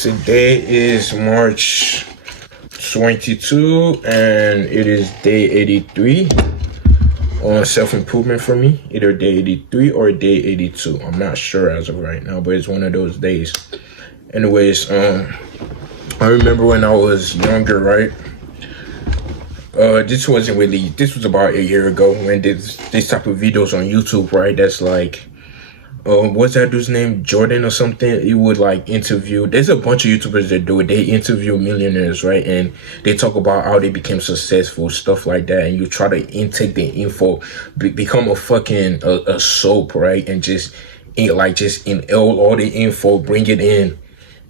Today is March 22 and it is day 83 on self-improvement for me. Either day 83 or day 82. I'm not sure as of right now, but it's one of those days. Anyways, I remember when I was younger, right? This was about a year ago when this type of videos on YouTube, right? That's like, what's that dude's name? Jordan or something? He would like interview. There's a bunch of YouTubers that do it. They interview millionaires, right? And they talk about how they became successful, stuff like that. And you try to intake the info, become a fucking a soap, right? And just inhale all the info, bring it in,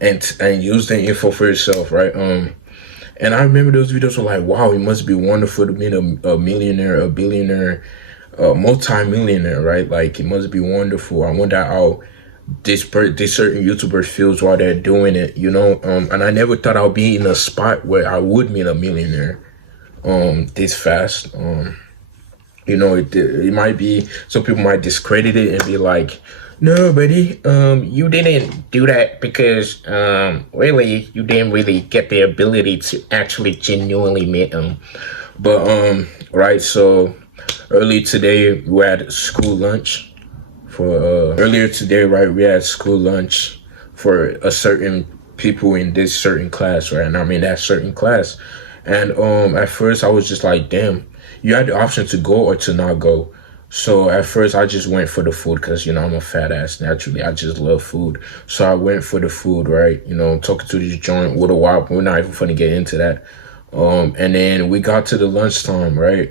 and use the info for yourself, right? And I remember those videos were like, wow, it must be wonderful to be a millionaire, a billionaire, multi-millionaire, right? Like, it must be wonderful. I wonder how this certain YouTuber feels while they're doing it, you know? And I never thought I'd be in a spot where I would meet a millionaire this fast. You know, it might be, some people might discredit it and be like, no, buddy, you didn't do that because really you didn't really get the ability to actually genuinely meet them. But right, so earlier today we had school lunch for we had school lunch for a certain people in this certain class, right? And I'm in that certain class. And at first I was just like, damn, you had the option to go or to not go. So at first I just went for the food because, you know, I'm a fat ass naturally. I just love food. So I went for the food, right? You know, talking to this joint with a while. We're not even gonna get into that. And then we got to the lunchtime, right?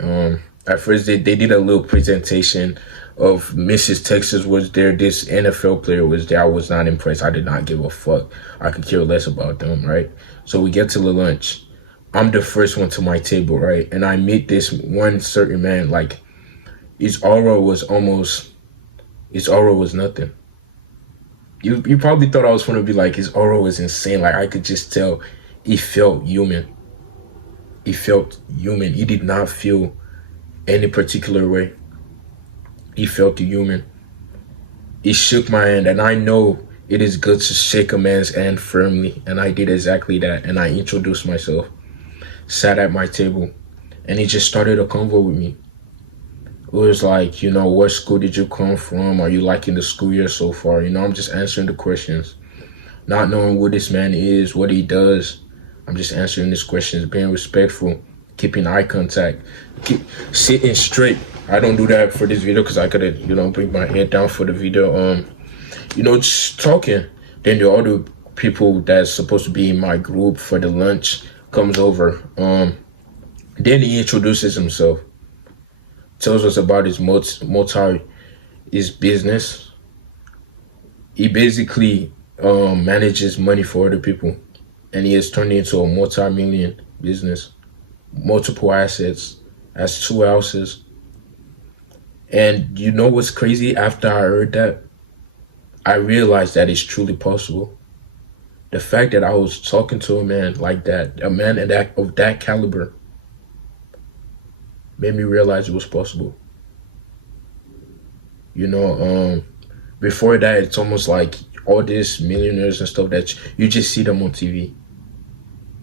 At first they did a little presentation of Mrs. Texas was there. This NFL player was there. I was not impressed. I did not give a fuck. I could care less about them, right? So we get to the lunch. I'm the first one to my table, right? And I meet this one certain man, like, his aura was nothing. You probably thought I was gonna be like, his aura was insane. Like, I could just tell he felt human. He felt human. He did not feel any particular way. He felt human. He shook my hand, and I know it is good to shake a man's hand firmly, and I did exactly that. And I introduced myself, sat at my table, and he just started a convo with me. It was like, you know, what school did you come from? Are you liking the school year so far? You know, I'm just answering the questions, not knowing who this man is, what he does. I'm just answering these questions, being respectful, keeping eye contact, keep sitting straight. I don't do that for this video because I could, you know, bring my head down for the video. You know, just talking. Then the other people that's supposed to be in my group for the lunch comes over. Then he introduces himself, tells us about his his business. He basically manages money for other people, and he has turned it into a multi-million business, multiple assets, has 2 houses. And you know what's crazy? After I heard that, I realized that it's truly possible. The fact that I was talking to a man like that, a man of that caliber, made me realize it was possible. You know, before that, it's almost like all these millionaires and stuff that you just see them on TV.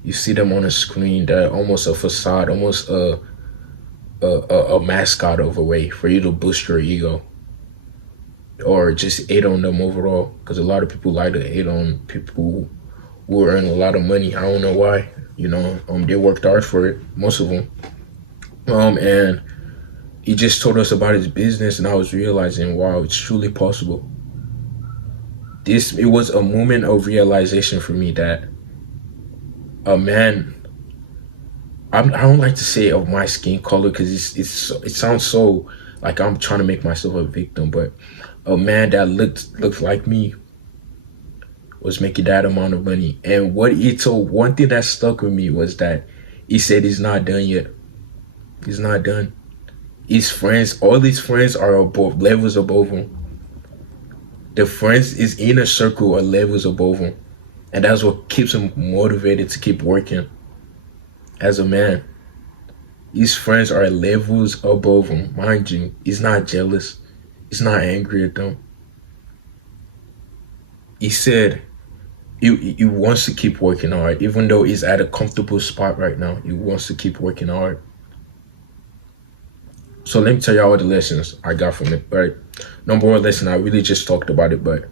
You see them on a screen, that almost a facade, almost a mascot of a way for you to boost your ego, or just hate on them overall. Because a lot of people like to hate on people who earn a lot of money. I don't know why. You know, they worked hard for it, most of them. And he just told us about his business, and I was realizing, wow, it's truly possible. It was a moment of realization for me that a man, I don't like to say of my skin color because it sounds so like I'm trying to make myself a victim, but a man that looked like me was making that amount of money. And one thing that stuck with me was that he said he's not done yet. He's not done. His friends, all his friends are above, levels above him. The friends, his inner circle are levels above him. And that's what keeps him motivated to keep working as a man. His friends are levels above him. Mind you, he's not jealous. He's not angry at them. He said He wants to keep working hard, even though he's at a comfortable spot right now. He wants to keep working hard. So let me tell you all the lessons I got from it. Right, number one lesson, I really just talked about it, but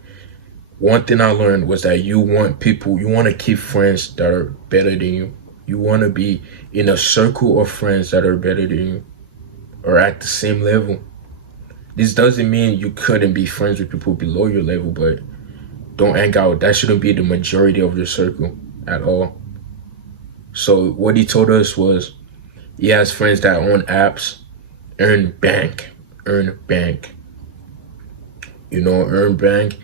one thing I learned was that you want to keep friends that are better than you. You want to be in a circle of friends that are better than you or at the same level. This doesn't mean you couldn't be friends with people below your level, but don't hang out. That shouldn't be the majority of your circle at all. So what he told us was he has friends that own apps, earn bank, earn bank, earn bank.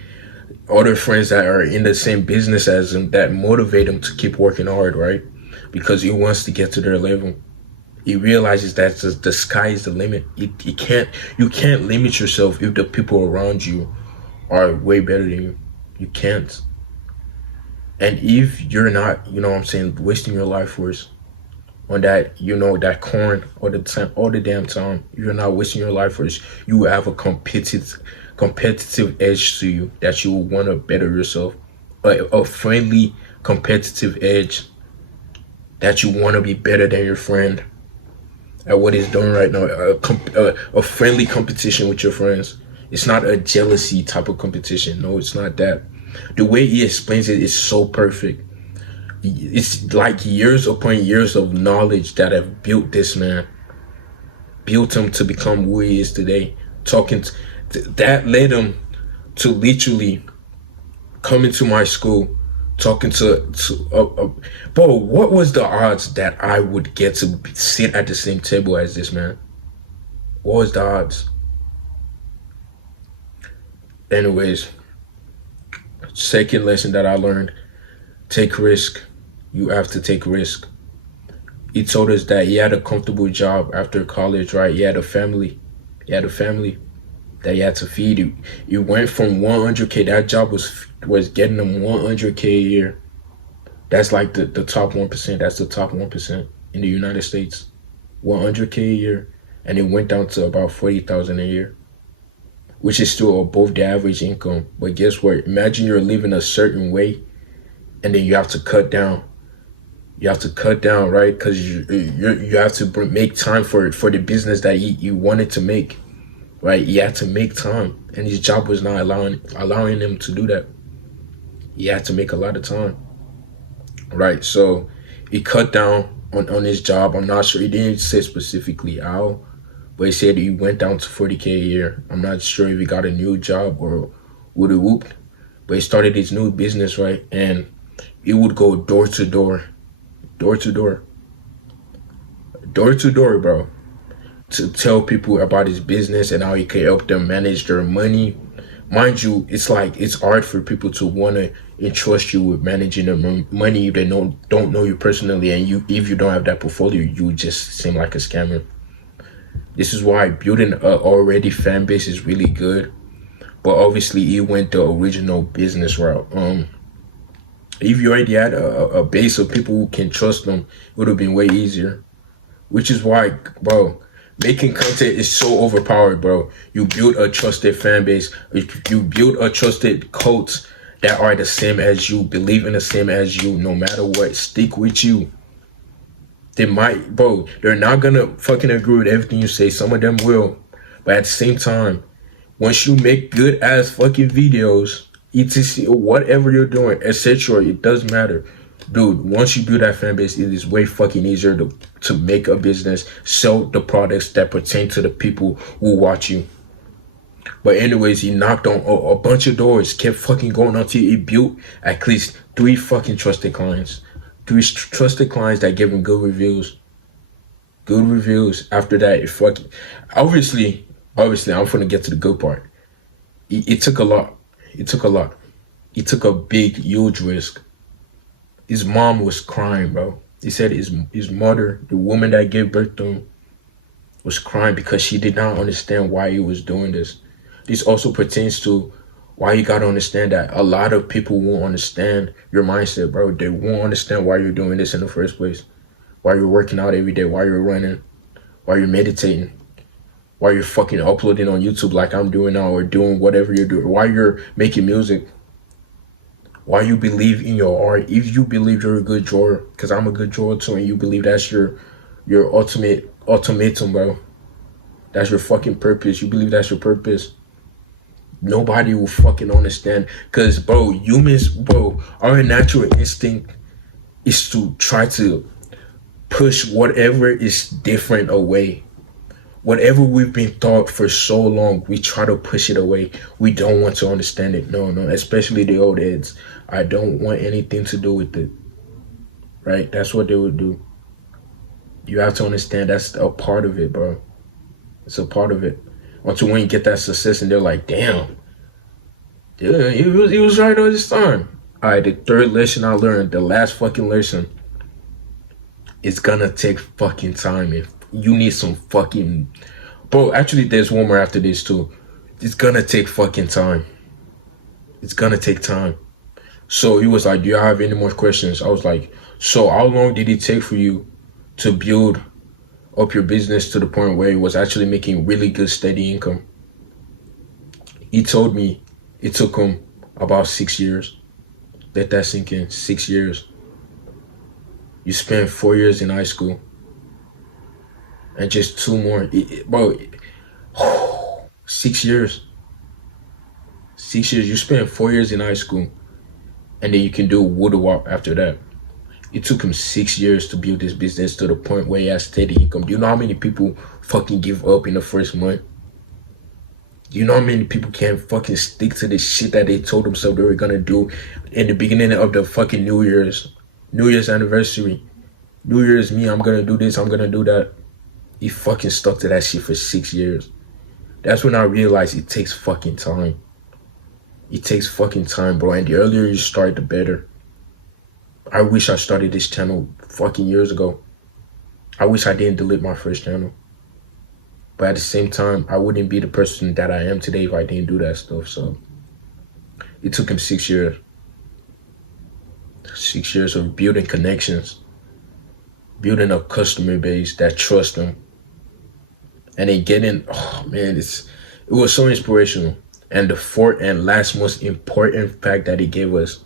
Other friends that are in the same business as him that motivate him to keep working hard, right? Because he wants to get to their level. He realizes that the sky is the limit. You can't limit yourself if the people around you are way better than you. You can't. And if you're not, what I'm saying, wasting your life force on that, that corn all the damn time, you're not wasting your life force. You have a competitive edge to you that you want to better yourself. A friendly competitive edge that you want to be better than your friend at what he's doing right now. A friendly competition with your friends. It's not a jealousy type of competition. No, it's not that. The way he explains it is so perfect. It's like years upon years of knowledge that have built this man, built him to become who he is today. That led him to literally coming to my school, talking bro. What was the odds that I would get to sit at the same table as this man? What was the odds? Anyways, second lesson that I learned: take risk. You have to take risk. He told us that he had a comfortable job after college, right? He had a family. He had a family that he had to feed. He went from 100K. That job was getting him 100K a year. That's like the top 1%. That's the top 1% in the United States. 100K a year. And it went down to about 40,000 a year, which is still above the average income. But guess what? Imagine you're living a certain way and then you have to cut down. You have to cut down, right? Because you have to make time for the business that you wanted to make, right? He had to make time, and his job was not allowing him to do that. He had to make a lot of time, right? So he cut down on his job. I'm not sure. He didn't say specifically how, but he said he went down to 40K a year. I'm not sure if he got a new job or would have whooped, but he started his new business, right? And he would go door to door, door to door, door to door, bro, to tell people about his business and how he can help them manage their money. Mind you, it's hard for people to want to entrust you with managing their money if they don't know you personally, and if you don't have that portfolio, you just seem like a scammer. This is why building a already fan base is really good, but obviously he went the original business route. If you already had a base of people who can trust them, it would have been way easier. Which is why, bro, making content is so overpowered, bro. You build a trusted fan base. You build a trusted cult that are the same as you, believe in the same as you, no matter what, stick with you. They're not gonna fucking agree with everything you say. Some of them will. But at the same time, once you make good ass fucking videos, etc., whatever you're doing, etc., it doesn't matter. Dude, once you build that fan base, it is way fucking easier to make a business, sell the products that pertain to the people who watch you. But anyways, he knocked on a bunch of doors, kept fucking going until he built at least 3 fucking trusted clients. 3 trusted clients that gave him good reviews. Good reviews. After that, it fucking... Obviously, I'm gonna get to the good part. It took a lot. It took a lot. He took a big, huge risk. His mom was crying, bro. He said his mother, the woman that gave birth to him, was crying because she did not understand why he was doing this. This also pertains to why you gotta understand that a lot of people won't understand your mindset, bro. They won't understand why you're doing this in the first place. Why you're working out every day, why you're running, why you're meditating, why you're fucking uploading on YouTube like I'm doing now, or doing whatever you're doing, why you're making music, why you believe in your art. If you believe you're a good drawer, because I'm a good drawer too, and you believe that's your ultimate ultimatum, bro. That's your fucking purpose. You believe that's your purpose. Nobody will fucking understand. Cause bro, humans, bro, our natural instinct is to try to push whatever is different away. Whatever we've been taught for so long, we try to push it away. We don't want to understand it. No, no, especially the old heads. I don't want anything to do with it. Right? That's what they would do. You have to understand that's a part of it, bro. It's a part of it. Until when you get that success and they're like, damn, yeah, he was right all this time. Alright, the third lesson I learned, the last fucking lesson, it's gonna take fucking time. If you need some fucking, bro, actually there's one more after this too. It's gonna take fucking time. It's gonna take time. So he was like, do you have any more questions? I was like, so how long did it take for you to build up your business to the point where it was actually making really good steady income? He told me it took him about 6 years. Let that sink in. 6 years. You spent 4 years in high school and just 2 more. Bro, 6 years. 6 years. You spent 4 years in high school and then you can do woodwork after that. It took him 6 years to build this business to the point where he has steady income. Do you know how many people fucking give up in the first month? Do you know how many people can't fucking stick to the shit that they told themselves they were gonna do in the beginning of the fucking New Year's anniversary? New Year's me, I'm gonna do this, I'm gonna do that. He fucking stuck to that shit for 6 years. That's when I realized it takes fucking time. It takes fucking time, bro. And the earlier you start, the better. I wish I started this channel fucking years ago. I wish I didn't delete my first channel. But at the same time, I wouldn't be the person that I am today if I didn't do that stuff. So it took him 6 years. 6 years of building connections, building a customer base that trusts him. And then getting, oh man, it was so inspirational. And the fourth and last most important fact that he gave us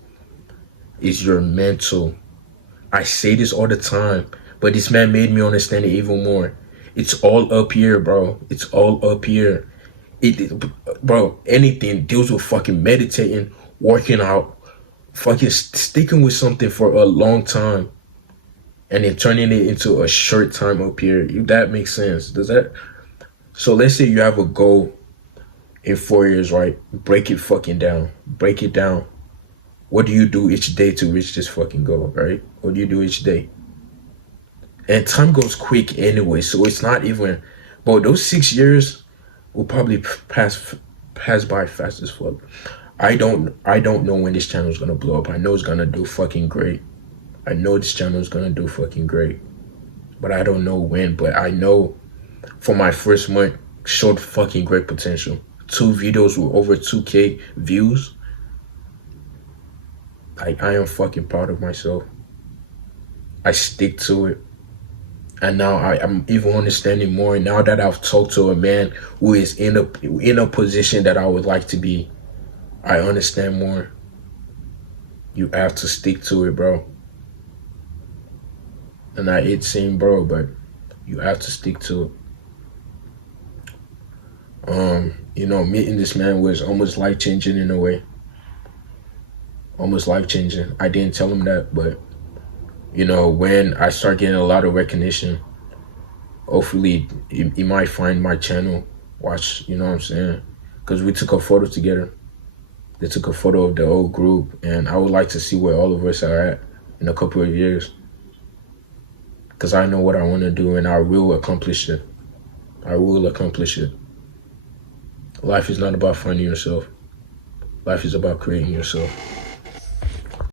is your mental. I say this all the time, but this man made me understand it even more. It's all up here, bro. It's all up here. Bro, anything deals with fucking meditating, working out, fucking sticking with something for a long time, and then turning it into a short time up here. If that makes sense. Does that? So let's say you have a goal in 4 years, right? Break it fucking down. Break it down. What do you do each day to reach this fucking goal, right? What do you do each day? And time goes quick anyway, so it's not even, bro, those 6 years will probably pass by fast as fuck. I don't know when this channel is gonna blow up. I know it's gonna do fucking great. I know this channel is gonna do fucking great. But I don't know when, but I know for my first month, showed fucking great potential. 2 videos with over 2K views. I am fucking proud of myself. I stick to it. And now I'm even understanding more. Now that I've talked to a man who is in a position that I would like to be, I understand more. You have to stick to it, bro. And I hate saying bro, but you have to stick to it. You know, meeting this man was almost life-changing in a way. Almost life-changing. I didn't tell him that, but you know, when I start getting a lot of recognition, hopefully he might find my channel, watch, you know what I'm saying? Because we took a photo together. They took a photo of the whole group, and I would like to see where all of us are at in a couple of years. Because I know what I want to do, and I will accomplish it. I will accomplish it. Life is not about finding yourself. Life is about creating yourself.